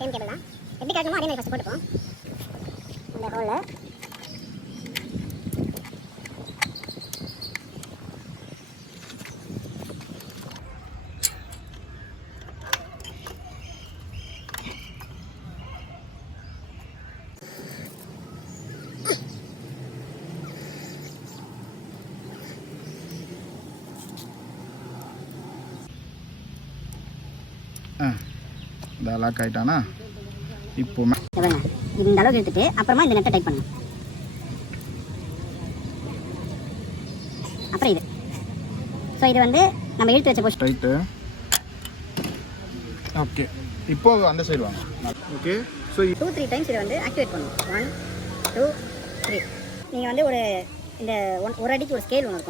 Same cable தான். எப்படி கட்டணுமோ அதே மாதிரி ஃபஸ்ட் போட்டுப்போம். இந்த ஹோலில் இந்த லாக் ஆகிட்டானா இப்போ இந்த அளவுக்கு எடுத்துட்டு அப்புறமா இந்த நெட்டை டைப் பண்ணுங்க. அப்புறம் இது ஸோ இது வந்து நம்ம இழுத்து வச்ச போஸ்ட் ரைட்டு. ஓகே இப்போ அந்த சைடு வாங்க. ஓகே ஸோ 2-3 டைம்ஸ் இதை வந்து ஆக்டிவேட் பண்ணணும். 1 2 3. நீங்கள் வந்து ஒரு இந்த 1 அடிக்கு ஒரு ஸ்கேல் ஒன்று இருக்கும்.